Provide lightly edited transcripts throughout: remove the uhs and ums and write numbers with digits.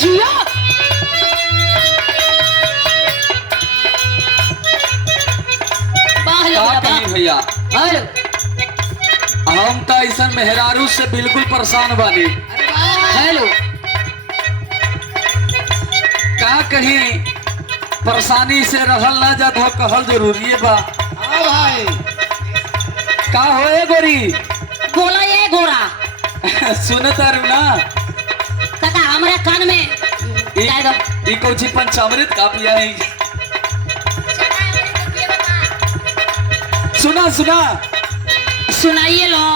जिया भैया हेलो हम तो ऐसा मेहरारू से बिल्कुल परेशान बानी। हेलो का कहीं परेशानी से रहल ना जात हो कहल जरूरी बा। हाँ भाई का होए गोरी बोला ये गोरा सुनत आरू ना काका हमारे कान में जाए दो ई कोची पंचामृत का पिया है। सुना सुना सुनाइए लो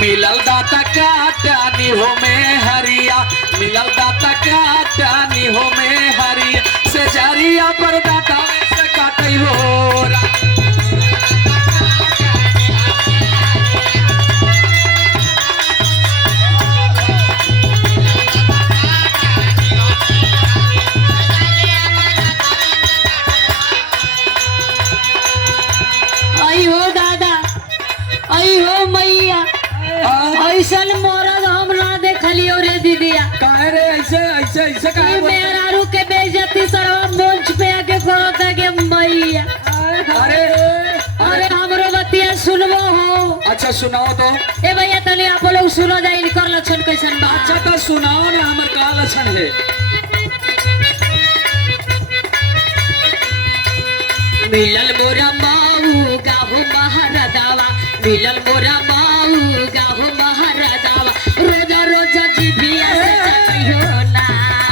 मिलल दाता काटानी हो में हरिया मिलल दाता काटानी हो में हरिया से जरिया पर दाता से काटई हो आई हो दादा आई हो मैया ऐसन मरद हम ना देखलियो रे दीदिया काहे रे ऐसे ऐसे ऐसे काहे बोल- मेहरारू के बेइज्जती सरवा मंच पे आके करत है के मैया अरे अरे हमरो बतिया सुनबो हो अच्छा सुनाओ तो। ए भैया तनी आप लोग सुनो जाए इनकर लक्षण कैसन बा अच्छा तो सुनाओ ना हमर का लक्षण है। मिलल मोरा माऊ गाहु महारदावा मिलल मोरा माऊ गाहु महारदावा रोजा रोजा जीभिया से चखियो ना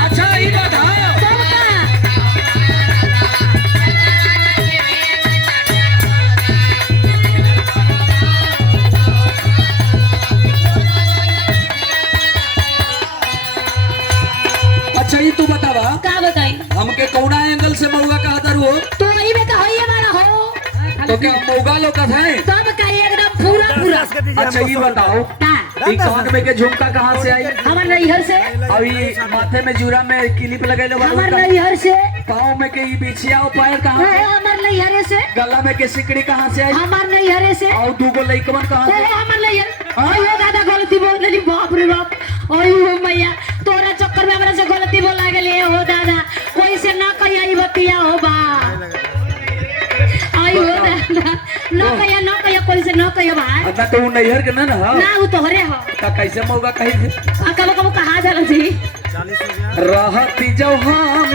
अच्छा ई बात है। अच्छा ये तू बतावा का बताई हमके कौना एंगल से मौगा कहा दरू हो तो वही में तो होइए वाला हो तो क्या मौगा लोग है। सब का एकदम पूरा पूरा अच्छा ये बताओ का ई कान में के झुमका कहाँ से आई हमार नैहर से और ये माथे में जूरा में क्लिप लगेले हमार नैहर से पाँव में के ये बिछिया और पैर कहाँ से हमार नैहर से गला में के सिकड़ी कहाँ से आई हमार नैहर से और दूगो लइकवन कहाँ से हमार नैहर अयो दादा गलती बोल लेली बाप रे बाप अयो मैया तोरा चक्कर में हमरा से गलती बोला गेले हो दादा कोई से ना कहिया ई बतिया हो बा अयो दादा ना कहिया कोई से ना कहिया भाई अच्छा तो नैहर के ना हो ना वो तोहरे हो तो कैसे मौगा कही थे कबो कबो कहा जाला जी रहती जब हम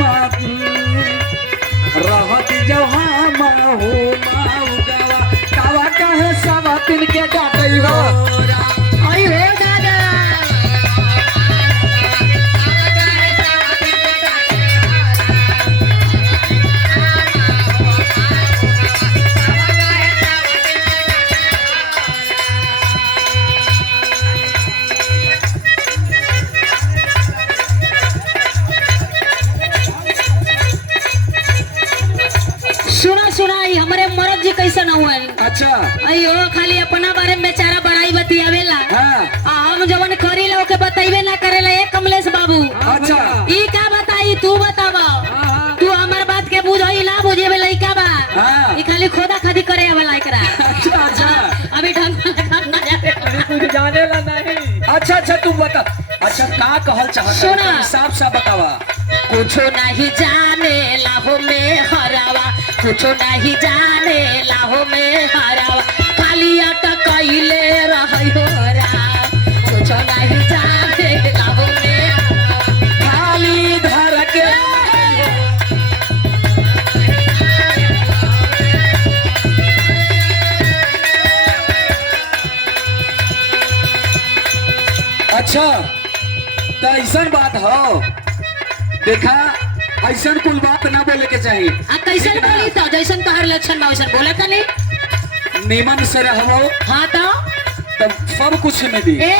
रहती जब हम हो माऊ गावा कावा कहे सब दिन के डाटई हो अयो दादा सुना सुना ई हमरे मरद जी कैसन हुआ अच्छा अयो खाली अपना बारे में बेचारा बड़ाई बतियावेला हाँ आ हम जवन करी ला ओके बतइबे ना करेला ए कमलेश बाबू अच्छा ई का बताई तू बतावा तू हमर बात के बुझई ना बुझेबे लइका बा हाँ। ई खाली खोदा खादी करे वाला एकरा अच्छा अच्छा अभी ढंग ना जाने जाने ला नहीं अच्छा अच्छा तू बता अच्छा का कहल चाहत सुना। साफ साफ बतावा कुछो नहीं जाने लाहो में हरावा कुछो नहीं जाने लाहो में हरावा खाली आटा कइले रहयो रा कुछो नहीं जाने लाहो में खाली धर के अच्छा तो ऐसा बात हो देखा ऐसा कुल बात ना बोले के चाहिए आ कैसन बोली तो जैसन तोहर लक्षण बा वैसन बोला त नहीं निमन से रहो हाँ तो तब सब कुछ में दी ए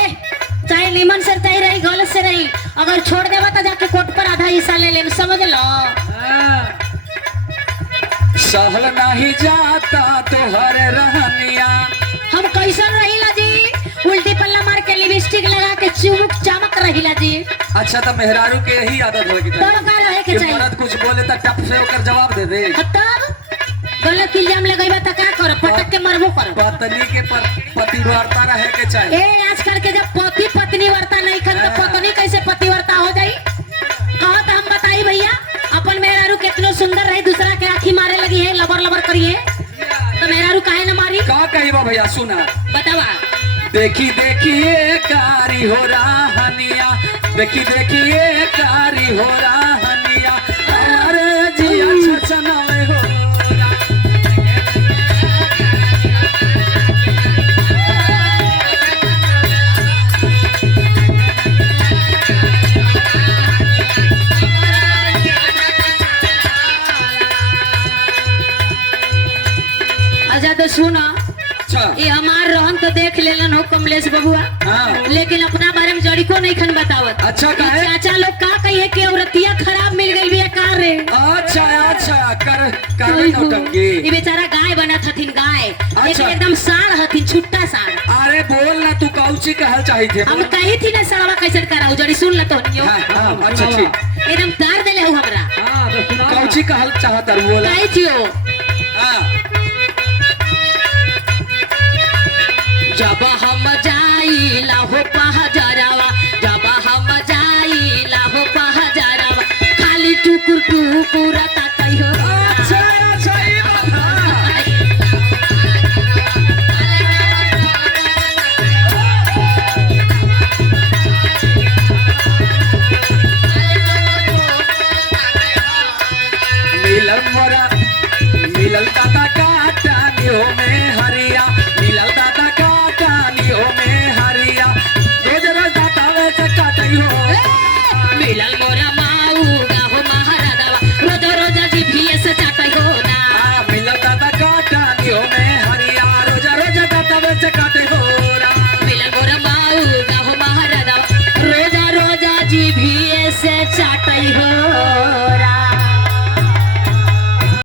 चाहे नीमन से चाहे रही गलत से रही अगर छोड़ देवा तो जाके कोर्ट पर आधा हिस्सा ले ले समझ लो सहल नहीं जाता तो हर रहनिया हम कैसन रहीला जी उल्टी पल्ला मार के लिपस्टिक लगा के चुमुक चमक रहीला जी अच्छा तो मेहरारू के यही आदत होगी तो का रहे के कि चाहिए मर्द कुछ बोले तो टप से होकर जवाब दे दे तब गलत इल्जाम लगाइबा त का कर पटक के मरबो कर पत्नी के पतिव्रता रहे के चाहिए ए आजकल के जब पति पत्नी वार्ता नहीं कर तो पत्नी कैसे पतिव्रता हो जाई भैया सुना बतावा। देखी देखिए कारी हो राहनिया देखी देखिए कारी हो राहनिया अरे जिया छछनावे हो अच्छा तो सुना, अच्छा ये हमार रहन तो देख लेलन हो कमलेश बबुआ, हाँ लेकिन अपना बारे में जड़ी को नहीं खन बतावत। अच्छा काहे? चाचा लोग का कहिए कि औरतिया खराब मिल गई बिया कार रे। अच्छा अच्छा कर नौटंकी ये बेचारा गाय बना हथिन गाय, अच्छा। लेकिन एकदम साढ़ हथिन छुट्टा साढ़। अरे बोल ना तू कौची कहल चाही थे हम कही थी ना साढ़वा कैसे कराऊ जड़ी सुन ल तो हाँ हाँ अच्छा ठीक एकदम तार देले हो हमरा। हाँ तो सुना कौची कहल चाहत है बोल कही थियो हाँ जब हम जाइला हो पहजरावा, जब हम जाइला हो पहजरावा, खाली टुकुर टुकुर ताकई हो। अच्छा अच्छा ये बात है। मिलल मोरा मिलल दादा काटा नियो में हरिया मिलल दादा काटा नियो में हरिया रोज रोज दाता वैसे काटई हो मिलल मोरा माऊ गाहो महाराजावा, रोज रोज जीभिए से चाटई हो ना। मिलल दादा काटा नियो में हरिया रोज रोज दाता वैसे काटई हो मिलल मोरा माऊ गाहो महाराजावा, रोज रोज जीभिए से चाटई हो